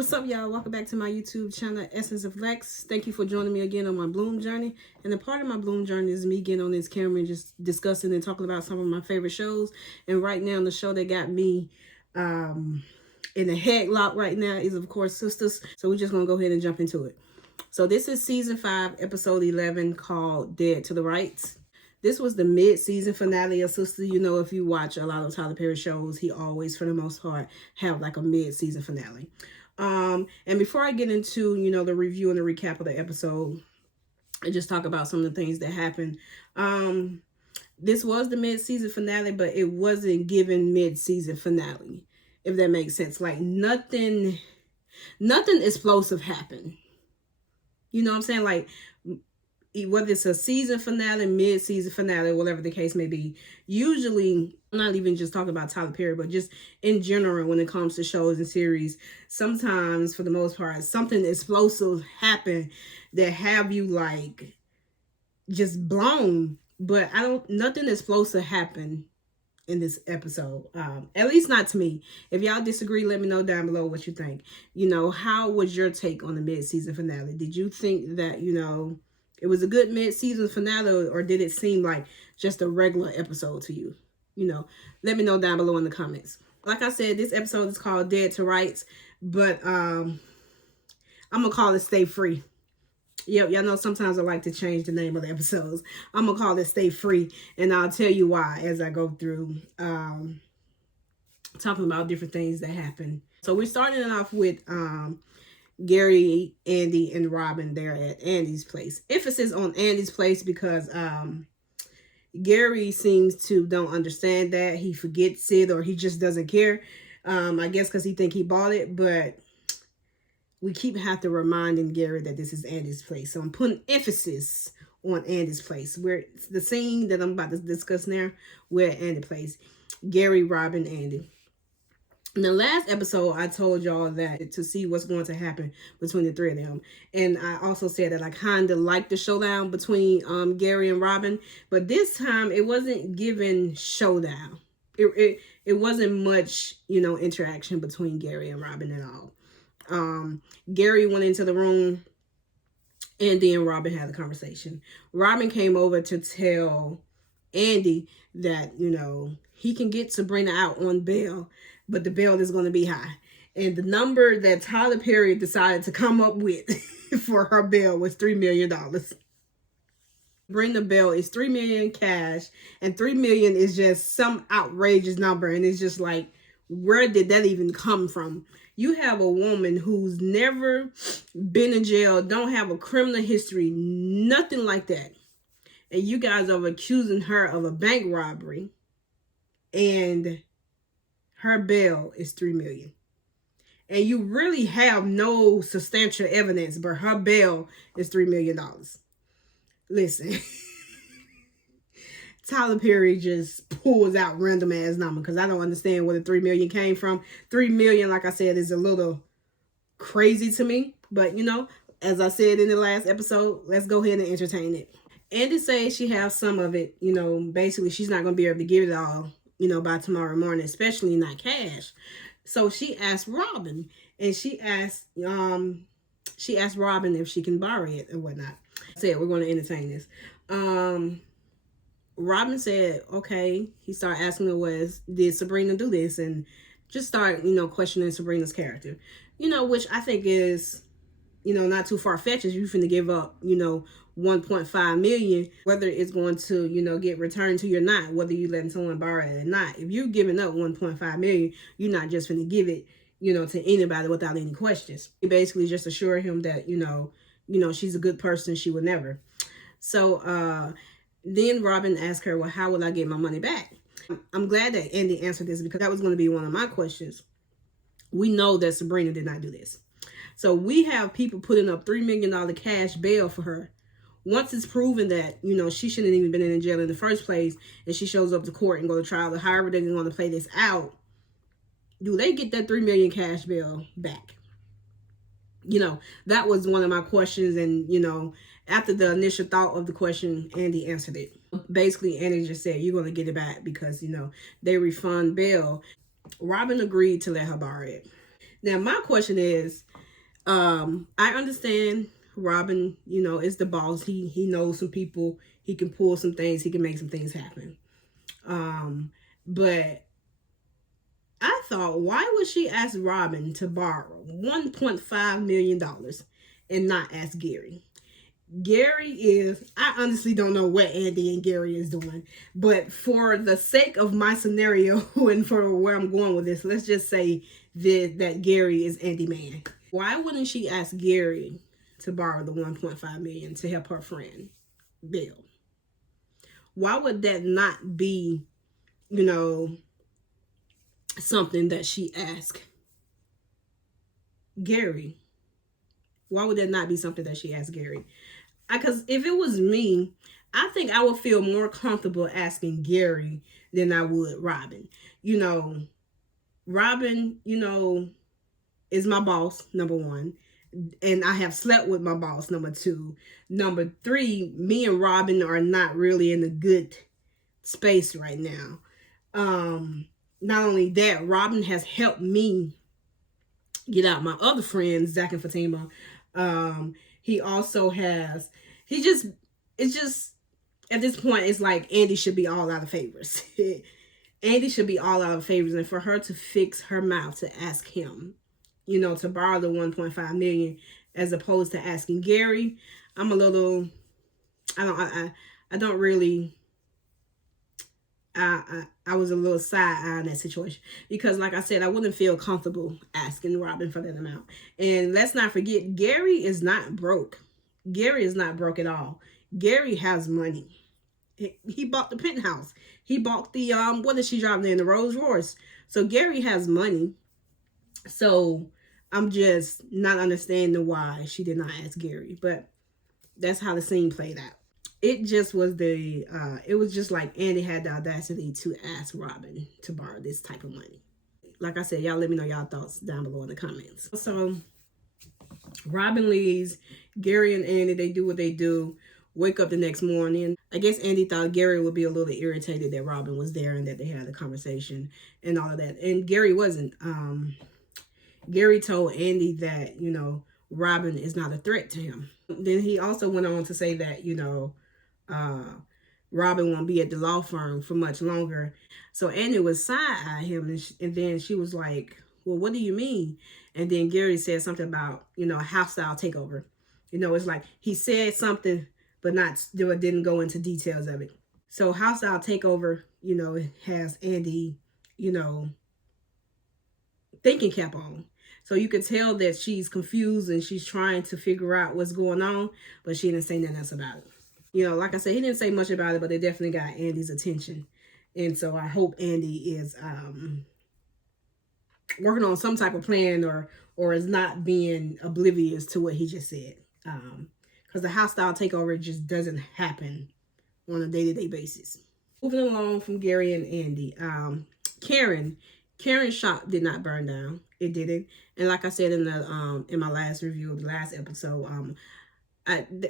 What's up, y'all? Welcome back to my YouTube channel, Essence of Lex. Thank you for joining me again on my Bloom journey. And a part of my Bloom journey is me getting on this camera and just discussing and talking about some of my favorite shows. And right now, the show that got me in a headlock right now is, of course, Sistas. So we're just going to go ahead and jump into it. So this is season 5, episode 11, called Dead to the Rights. This was the mid-season finale of Sistas. You know, if you watch a lot of Tyler Perry shows, he always, for the most part, have like a mid-season finale. And before I get into, the review and the recap of the episode, and just talk about some of the things that happened. This was the mid-season finale, but it wasn't given mid-season finale, if that makes sense. Like nothing explosive happened. You know what I'm saying? Like, whether it's a season finale, mid-season finale, whatever the case may be, usually, I'm not even just talking about Tyler Perry, but just in general when it comes to shows and series, sometimes, for the most part, something explosive happen that have you, like, just blown. But nothing explosive happened in this episode. At least not to me. If y'all disagree, let me know down below what you think. How was your take on the mid-season finale? Did you think that, it was a good mid-season finale, or did it seem like just a regular episode to you? Let me know down below in the comments. Like I said, this episode is called Dead to Rights, but I'm going to call it Stay Free. Yep, y'all know sometimes I like to change the name of the episodes. I'm going to call it Stay Free, and I'll tell you why as I go through talking about different things that happen. So we're starting it off with Gary, Andy, and Robin there at Andy's place. Emphasis on Andy's place because Gary seems to don't understand that. He forgets it, or he just doesn't care. I guess because he think he bought it, but we keep have to reminding Gary that this is Andy's place. So I'm putting emphasis on Andy's place. Where the scene that I'm about to discuss now, where Andy plays. Gary, Robin, Andy. In the last episode, I told y'all that to see what's going to happen between the three of them. And I also said that I kind of liked the showdown between Gary and Robin. But this time, it wasn't given showdown. It wasn't much, interaction between Gary and Robin at all. Gary went into the room, Andy and Robin had a conversation. Robin came over to tell Andy that, he can get Sabrina out on bail, but the bail is going to be high. And the number that Tyler Perry decided to come up with for her bail was $3 million. Bring the bail is $3 million cash, and $3 million is just some outrageous number. And it's just like, where did that even come from? You have a woman who's never been in jail, don't have a criminal history, nothing like that. And you guys are accusing her of a bank robbery, and her bail is $3 million. And you really have no substantial evidence, but her bail is $3 million. Listen, Tyler Perry just pulls out random ass number because I don't understand where the $3 million came from. $3 million, like I said, is a little crazy to me. But, as I said in the last episode, let's go ahead and entertain it. Andy says she has some of it, basically she's not going to be able to give it all, by tomorrow morning, especially not cash. So she asked Robin, and she asked Robin if she can borrow it or whatnot. I said, we're going to entertain this. Robin said, okay. He started asking her, did Sabrina do this? And just start, questioning Sabrina's character, which I think is, not too far-fetched. You finna give up, 1.5 million, whether it's going to, get returned to you or not, whether you letting someone borrow it or not. If you're giving up 1.5 million, you're not just finna give it, to anybody without any questions. You basically just assure him that, she's a good person. She would never. So, then Robin asked her, well, how will I get my money back? I'm glad that Andy answered this because that was going to be one of my questions. We know that Sabrina did not do this. So we have people putting up $3 million cash bail for her. Once it's proven that, she shouldn't even been in jail in the first place, and she shows up to court and go to trial, or however they're going to play this out, do they get that $3 million cash bail back? That was one of my questions. And, after the initial thought of the question, Andy answered it. Basically, Andy just said, you're going to get it back because, they refund bail. Robin agreed to let her borrow it. Now, my question is, I understand Robin, is the boss. He knows some people. He can pull some things. He can make some things happen. But I thought, why would she ask Robin to borrow $1.5 million and not ask Gary? Gary is, I honestly don't know what Andy and Gary is doing, but for the sake of my scenario and for where I'm going with this, let's just say that Gary is Andy man. Why wouldn't she ask Gary to borrow the 1.5 million to help her friend Bill? Why would that not be, something that she asked Gary? Why would that not be something that she asked Gary? Because if it was me, I think I would feel more comfortable asking Gary than I would Robin. Robin, is my boss, number one. And I have slept with my boss, number two. Number three, me and Robin are not really in a good space right now. Not only that, Robin has helped me get out my other friends, Zach and Fatima. He also has, it's just, at this point, it's like Andy should be all out of favors. Andy should be all out of favors. And for her to fix her mouth to ask him, to borrow the 1.5 million as opposed to asking Gary, I'm a little, I don't really, I was a little side-eye in that situation because, like I said, I wouldn't feel comfortable asking Robin for that amount. And let's not forget, Gary is not broke. Gary is not broke at all. Gary has money. He bought the penthouse. He bought the what did she drive in? The Rolls Royce. So Gary has money. So I'm just not understanding why she did not ask Gary, but that's how the scene played out. It just was it was just like Andy had the audacity to ask Robin to borrow this type of money. Like I said, y'all let me know y'all thoughts down below in the comments. So Robin leaves. Gary and Andy, they do what they do. Wake up the next morning. I guess Andy thought Gary would be a little irritated that Robin was there and that they had a conversation and all of that. And Gary wasn't. Gary told Andy that, Robin is not a threat to him. Then he also went on to say that, Robin won't be at the law firm for much longer. So Andy was side-eyeing him, and then she was like, well, what do you mean? And then Gary said something about, a hostile takeover. It's like he said something, but didn't go into details of it. So hostile takeover, has Andy, thinking cap on. So you can tell that she's confused and she's trying to figure out what's going on, but she didn't say nothing else about it. Like I said, he didn't say much about it, but it definitely got Andy's attention. And so I hope Andy is working on some type of plan or is not being oblivious to what he just said. Because the hostile takeover just doesn't happen on a day-to-day basis. Moving along from Gary and Andy, Karen's shop did not burn down. It didn't. And like I said in my last review of the last episode,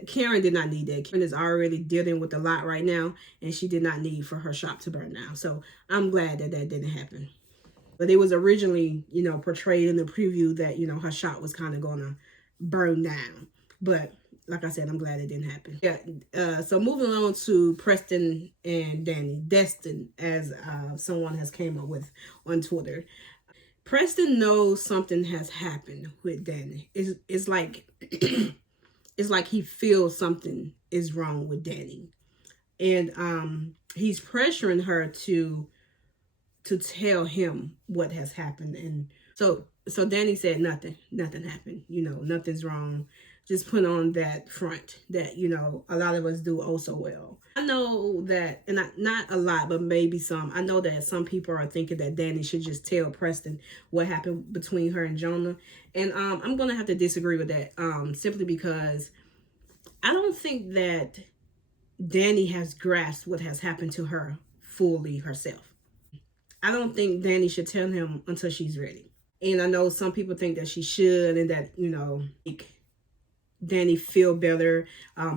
Karen did not need that. Karen is already dealing with a lot right now, and she did not need for her shop to burn down. So I'm glad that didn't happen. But it was originally, portrayed in the preview that, her shop was kind of going to burn down. But like I said, I'm glad it didn't happen. Yeah. So moving on to Preston and Danni, Destin, as someone has came up with on Twitter. Preston knows something has happened with Danni. It's like it's like he feels something is wrong with Danni, and he's pressuring her to tell him what has happened. And so Danni said nothing happened. Nothing's wrong. Just put on that front that, a lot of us do oh so well. I know that, and not a lot, but maybe some. I know that some people are thinking that Danni should just tell Preston what happened between her and Jonah. And I'm going to have to disagree with that simply because I don't think that Danni has grasped what has happened to her fully herself. I don't think Danni should tell him until she's ready. And I know some people think that she should and that, Danni feel better.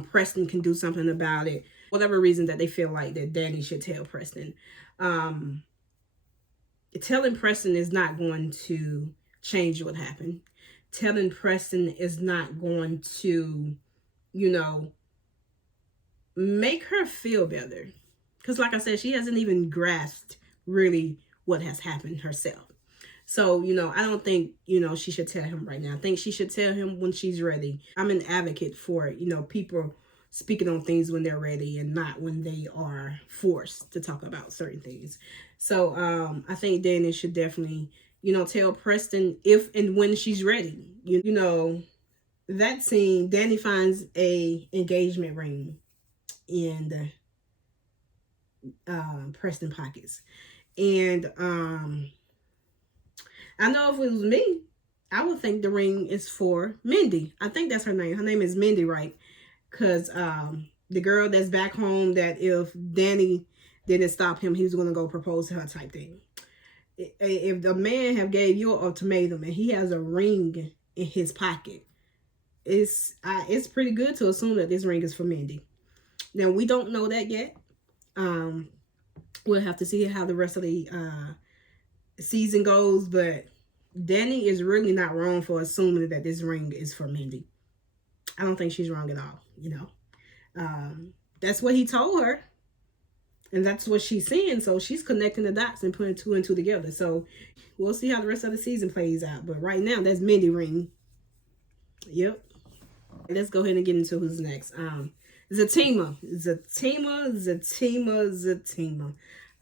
Preston can do something about it. Whatever reason that they feel like that Danni should tell Preston. Telling Preston is not going to change what happened. telling Preston is not going to, you know, make her feel better. Because like I said, she hasn't even grasped really what has happened herself. So, you know, I don't think, you know, she should tell him right now. I think she should tell him when she's ready. I'm an advocate for, you know, people speaking on things when they're ready and not when they are forced to talk about certain things. So I think Danni should definitely, you know, tell Preston if and when she's ready. You know, that scene, Danni finds a engagement ring in Preston pockets. And I know if it was me, I would think the ring is for Mindy. I think that's her name. Her name is Mindy, right? Because the girl that's back home, that if Danni didn't stop him, he was going to go propose to her type thing. If the man have gave you an ultimatum and he has a ring in his pocket, it's pretty good to assume that this ring is for Mindy. Now, we don't know that yet. We'll have to see how the rest of the season goes, but Danni is really not wrong for assuming that this ring is for Mindy. I don't think she's wrong at all, you know. That's what he told her, and that's what she's seeing, so she's connecting the dots and putting two and two together. So we'll see how the rest of the season plays out, but right now that's Mindy ring. Yep. Let's go ahead and get into who's next. Zatima.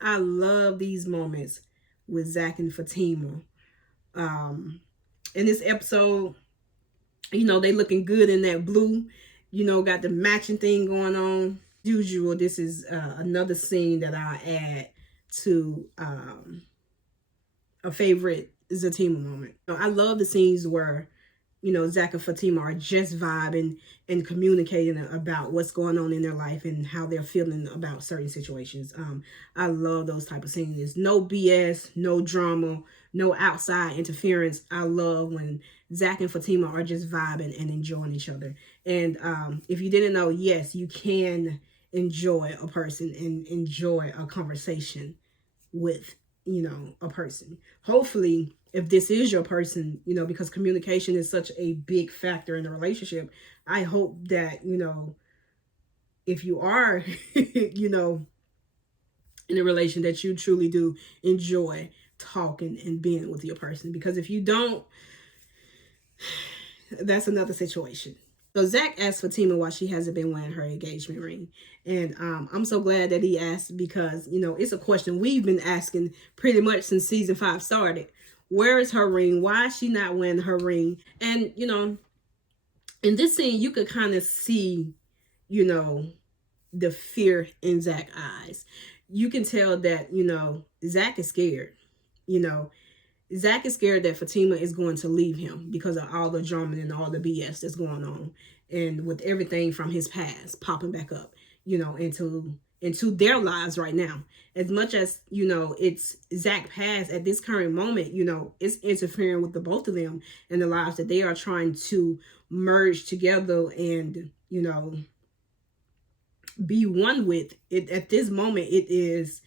I love these moments with Zach and Fatima. In this episode, you know, they looking good in that blue, you know, got the matching thing going on. Usual, this is another scene that I add to a favorite Zatima moment. I love the scenes where, you know, Zach and Fatima are just vibing and communicating about what's going on in their life and how they're feeling about certain situations. I love those type of scenes. No BS, no drama, no outside interference. I love when Zach and Fatima are just vibing and enjoying each other. And if you didn't know, yes, you can enjoy a person and enjoy a conversation with, you know, a person. Hopefully, if this is your person, you know, because communication is such a big factor in a relationship, I hope that, you know, if you are, you know, in a relation, that you truly do enjoy talking and being with your person. Because if you don't, that's another situation. So Zach asked Fatima why she hasn't been wearing her engagement ring. And I'm so glad that he asked, because, you know, it's a question we've been asking pretty much since season 5 started. Where is her ring? Why is she not wearing her ring? And, you know, in this scene, you could kind of see, you know, the fear in Zach's eyes. You can tell that, you know, Zach is scared. You know, Zach is scared that Fatima is going to leave him because of all the drama and all the BS that's going on. And with everything from his past popping back up, you know, into their lives right now. As much as, you know, it's Zach past at this current moment, you know, it's interfering with the both of them and the lives that they are trying to merge together and, you know, be one with. It at this moment, it is,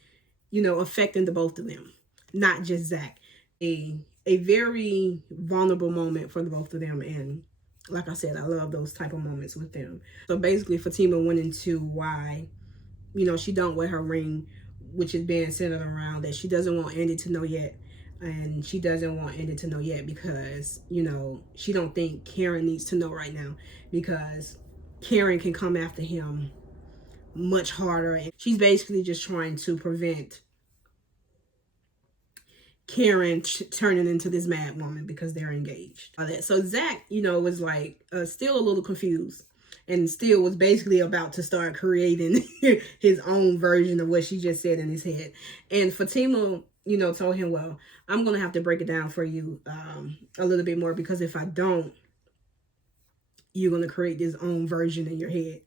you know, affecting the both of them, not just Zach. A very vulnerable moment for the both of them. And like I said, I love those type of moments with them. So basically, Fatima went into why, you know, she don't wear her ring, which is being centered around that she doesn't want Andy to know yet. And she doesn't want Andy to know yet because, you know, she don't think Karen needs to know right now, because Karen can come after him much harder. And she's basically just trying to prevent Karen turning into this mad woman because they're engaged. So Zach, you know, was like still a little confused, and still was basically about to start creating his own version of what she just said in his head. And Fatima, you know, told him, well, I'm going to have to break it down for you a little bit more, because if I don't, you're going to create this own version in your head.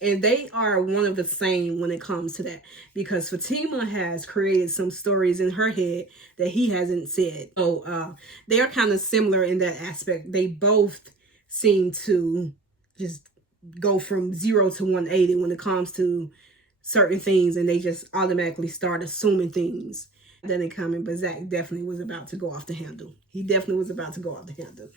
And they are one of the same when it comes to that, because Fatima has created some stories in her head that he hasn't said. So they are kind of similar in that aspect. They both seem to just go from 0 to 180 when it comes to certain things, and they just automatically start assuming things that ain't coming. But Zach definitely was about to go off the handle. He definitely was about to go off the handle.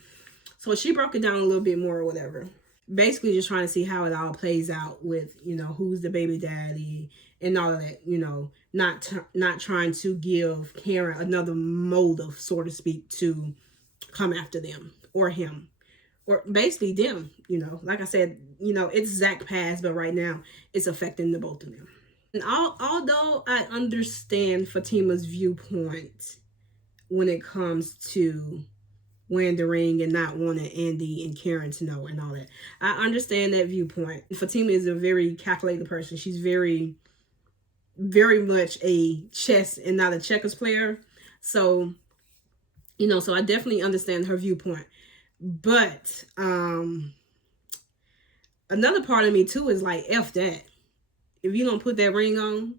So she broke it down a little bit more or whatever. Basically just trying to see how it all plays out with, who's the baby daddy and all of that, not trying to give Karen another motive, so to speak, to come after them or him or basically them. Like I said, it's Zach past, but right now it's affecting the both of them. And although I understand Fatima's viewpoint when it comes to wearing the ring and not wanting Andy and Karen to know and all that, I understand that viewpoint. Fatima is a very calculated person. She's very, very much a chess and not a checkers player. So, so I definitely understand her viewpoint. But another part of me too is like, F that. If you don't put that ring on,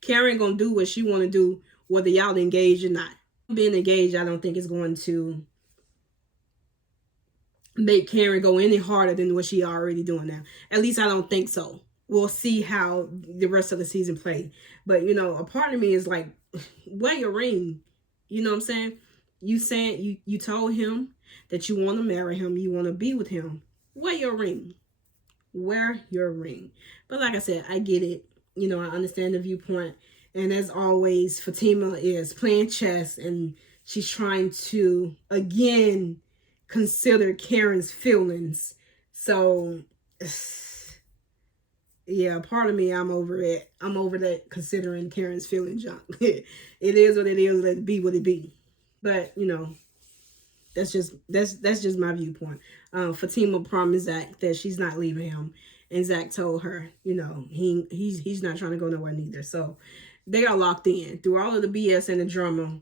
Karen gonna do what she want to do, whether y'all engaged or not. Being engaged, I don't think is going to make Karen go any harder than what she already doing now. At least I don't think so. We'll see how the rest of the season play. But, a part of me is like, wear your ring. You know what I'm saying? You told him that you want to marry him. You want to be with him. Wear your ring. Wear your ring. But like I said, I get it. I understand the viewpoint. And as always, Fatima is playing chess and she's trying to, again, consider Karen's feelings. So, yeah, part of me, I'm over it. I'm over that considering Karen's feelings junk. It is what it is. Let it be what it be. But, that's just my viewpoint. Fatima promised Zach that she's not leaving him. And Zach told her, he's not trying to go nowhere neither. So they are locked in through all of the BS and the drama.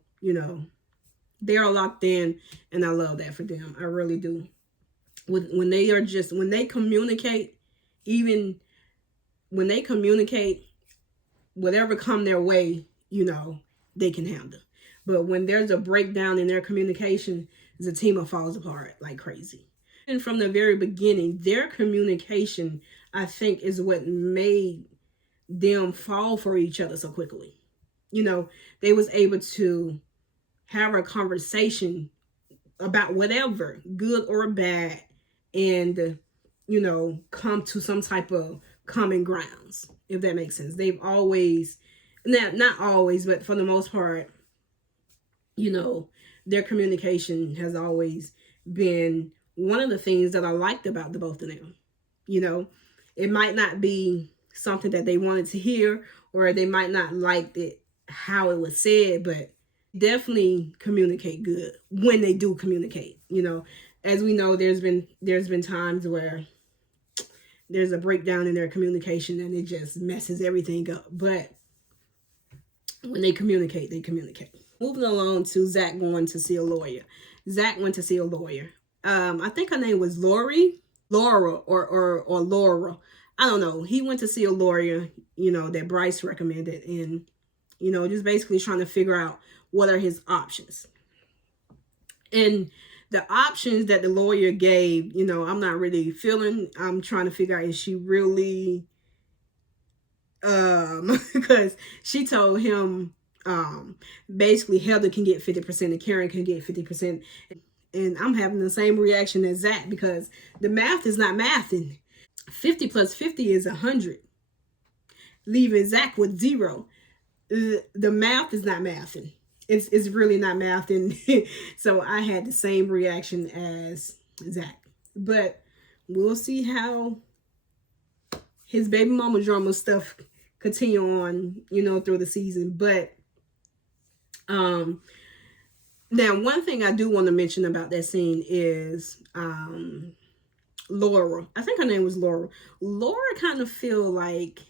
They are locked in, and I love that for them. I really do. When they communicate, even when they communicate, whatever come their way, they can handle. But when there's a breakdown in their communication, Zatima falls apart like crazy. And from the very beginning, their communication, I think, is what made them fall for each other so quickly. They was able to have a conversation about whatever, good or bad, and, come to some type of common grounds, if that makes sense. They've always, not always, but for the most part, their communication has always been one of the things that I liked about the both of them. It might not be something that they wanted to hear, or they might not like it how it was said, but definitely communicate good when they do communicate. As we know, there's been times where there's a breakdown in their communication and it just messes everything up. But when they communicate, they communicate. Moving along to Zach going to see a lawyer. Zach went to see a lawyer. I think her name was Laura or Laura. I don't know. He went to see a lawyer, that Bryce recommended, and, just basically trying to figure out what are his options. And the options that the lawyer gave, I'm not really feeling. I'm trying to figure out, is she really, because she told him, basically Heather can get 50% and Karen can get 50%. And I'm having the same reaction as Zach, because the math is not mathing. 50 plus 50 is 100. Leaving Zach with 0. The math is not mathing. It's really not mathing. So I had the same reaction as Zach. But we'll see how his baby mama drama stuff continue on, through the season. But now, one thing I do want to mention about that scene is Laura. I think her name was Laura. Laura kind of feel like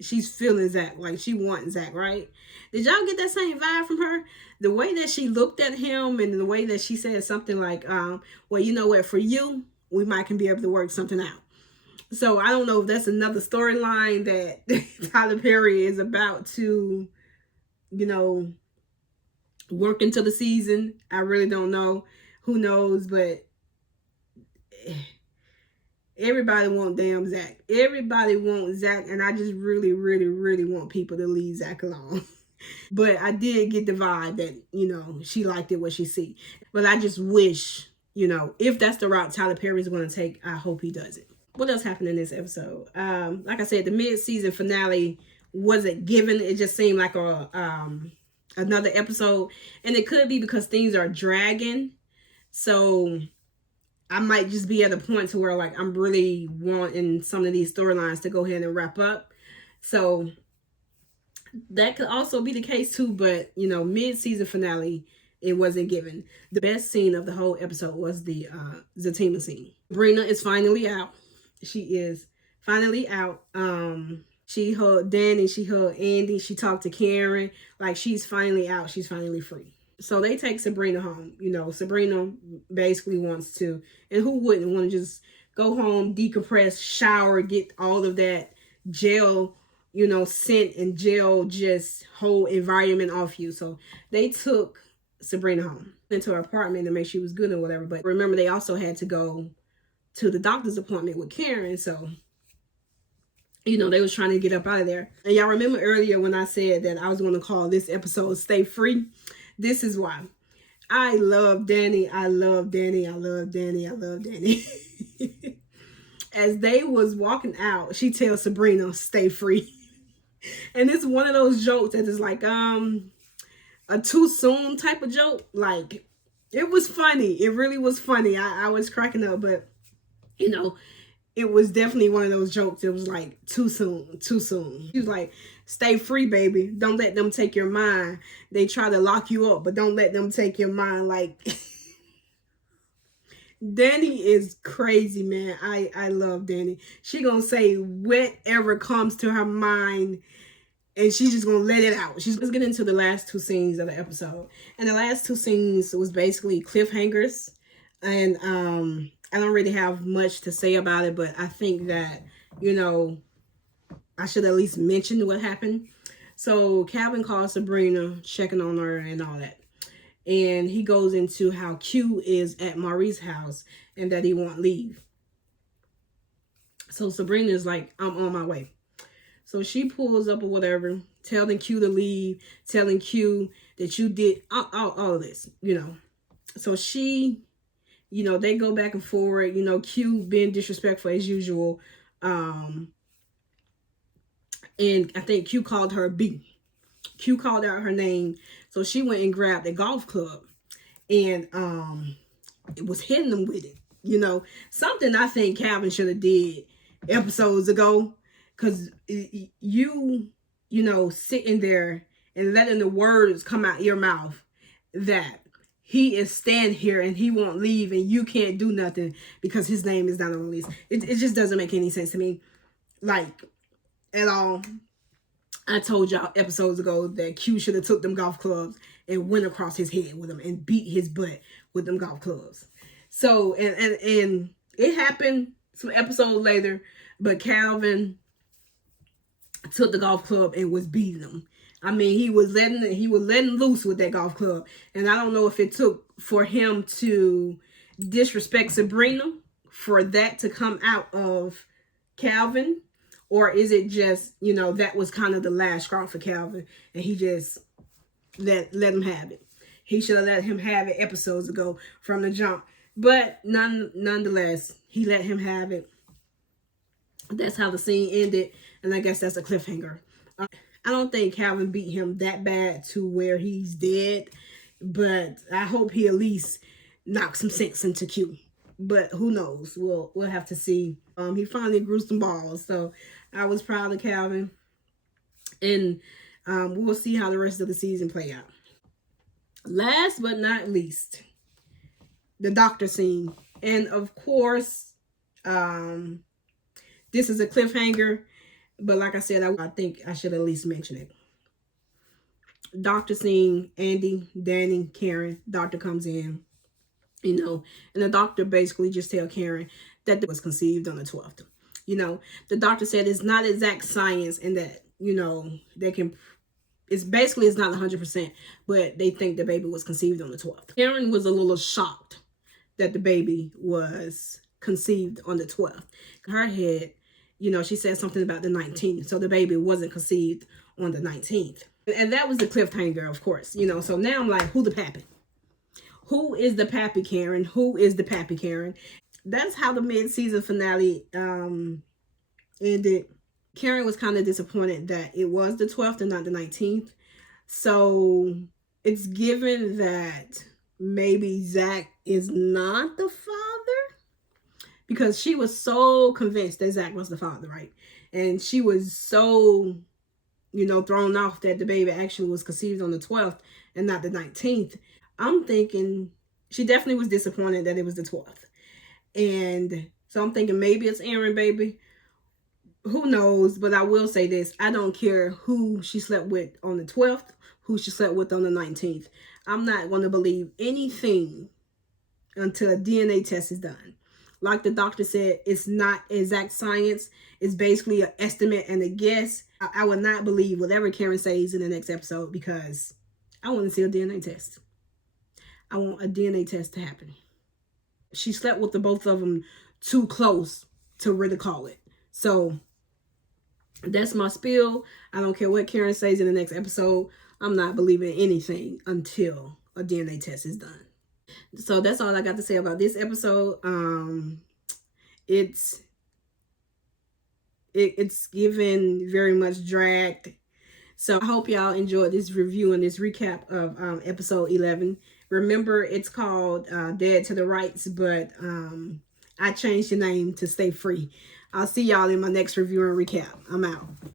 she's feeling Zach, like she wants Zach, right? Did y'all get that same vibe from her? The way that she looked at him and the way that she said something like, well, you know what, for you, we might can be able to work something out. So I don't know if that's another storyline that Tyler Perry is about to, work into the season. I really don't know. Who knows? But everybody want damn Zach. Everybody wants Zach. And I just really, really, really want people to leave Zach alone. But I did get the vibe that, she liked it what she see. But I just wish, you know, if that's the route Tyler Perry is going to take, I hope he does it. What else happened in this episode? Like I said, the mid-season finale wasn't given. It just seemed like another episode. And it could be because things are dragging. So I might just be at a point to where, like, I'm really wanting some of these storylines to go ahead and wrap up. So that could also be the case too. But, you know, mid-season finale, it wasn't given. The best scene of the whole episode was the Zatima scene. Sabrina is finally out. She is finally out. She hugged Danni, she hugged Andy, she talked to Karen. Like, she's finally out. She's finally free. So they take Sabrina home. You know, Sabrina basically wants to, and who wouldn't want to just go home, decompress, shower, get all of that jail, you know, scent and jail just whole environment off you. So they took Sabrina home into her apartment to make sure she was good or whatever. But remember, they also had to go to the doctor's appointment with Karen. So, you know, they was trying to get up out of there. And y'all remember earlier when I said that I was going to call this episode Stay Free? This is why. I love Danni. I love Danni. I love Danni. I love Danni. As they was walking out, she tells Sabrina, stay free. And it's one of those jokes that is like a too soon type of joke. Like, it was funny. It really was funny. I was cracking up, but, you know, it was definitely one of those jokes. It was like, too soon, too soon. She was like, stay free, baby. Don't let them take your mind. They try to lock you up, but don't let them take your mind. Like, Danni is crazy, man. I love Danni. She gonna say whatever comes to her mind, and she's just gonna let it out. Let's get into the last two scenes of the episode. And the last two scenes was basically cliffhangers. And I don't really have much to say about it, but I think that, you know, I should at least mention what happened. So Calvin calls Sabrina, checking on her and all that. And he goes into how Q is at Maurice's house and that he won't leave. So Sabrina is like, I'm on my way. So she pulls up or whatever, telling Q to leave, telling Q that you did all of this, you know. So she, you know, they go back and forward, you know, Q being disrespectful as usual. And I think Q called her B. Q called out her name. So she went and grabbed a golf club and it was hitting them with it. You know, something I think Calvin should have did episodes ago. Because you know, sitting there and letting the words come out your mouth that he is standing here and he won't leave and you can't do nothing because his name is not on the list. It just doesn't make any sense to me. Like, at all. I told y'all episodes ago that Q should have took them golf clubs and went across his head with them and beat his butt with them golf clubs. So, and it happened some episodes later, but Calvin took the golf club and was beating them. I mean, he was letting loose with that golf club. And I don't know if it took for him to disrespect Sabrina for that to come out of Calvin. Or is it just, you know, that was kind of the last straw for Calvin and he just let him have it. He should have let him have it episodes ago from the jump. But nonetheless, he let him have it. That's how the scene ended. And I guess that's a cliffhanger. I don't think Calvin beat him that bad to where he's dead. But I hope he at least knocks some sense into Q. But who knows? We'll have to see. He finally grew some balls. So I was proud of Calvin. And we'll see how the rest of the season play out. Last but not least, the doctor scene. And of course, this is a cliffhanger. But like I said, I think I should at least mention it. Doctor scene, Andy, Danni, Karen. Doctor comes in. You know, and the doctor basically just tell Karen that it was conceived on the 12th. You know, the doctor said it's not exact science and that, you know, they can, it's not 100%, but they think the baby was conceived on the 12th. Karen was a little shocked that the baby was conceived on the 12th. Her head, you know, she said something about the 19th. So the baby wasn't conceived on the 19th. And that was the cliffhanger, of course, you know. So now I'm like, who the pappy? who is the Pappy Karen? Who is the Pappy Karen? That's how the mid-season finale ended. Karen was kind of disappointed that it was the 12th and not the 19th. So it's given that maybe Zach is not the father, because she was so convinced that Zach was the father, right? And she was so, thrown off that the baby actually was conceived on the 12th and not the 19th. I'm thinking she definitely was disappointed that it was the 12th. And so I'm thinking maybe it's Aaron, baby. Who knows? But I will say this. I don't care who she slept with on the 12th, who she slept with on the 19th. I'm not going to believe anything until a DNA test is done. Like the doctor said, it's not exact science. It's basically an estimate and a guess. I will not believe whatever Karen says in the next episode, because I want to see a DNA test. I want a DNA test to happen. She slept with the both of them too close to really call it. So that's my spiel. I don't care what Karen says in the next episode. I'm not believing anything until a DNA test is done. So that's all I got to say about this episode. It's given very much dragged. So I hope y'all enjoyed this review and this recap of episode 11. Remember, it's called Dead to the Rights, but I changed the name to Stay Free. I'll see y'all in my next review and recap. I'm out.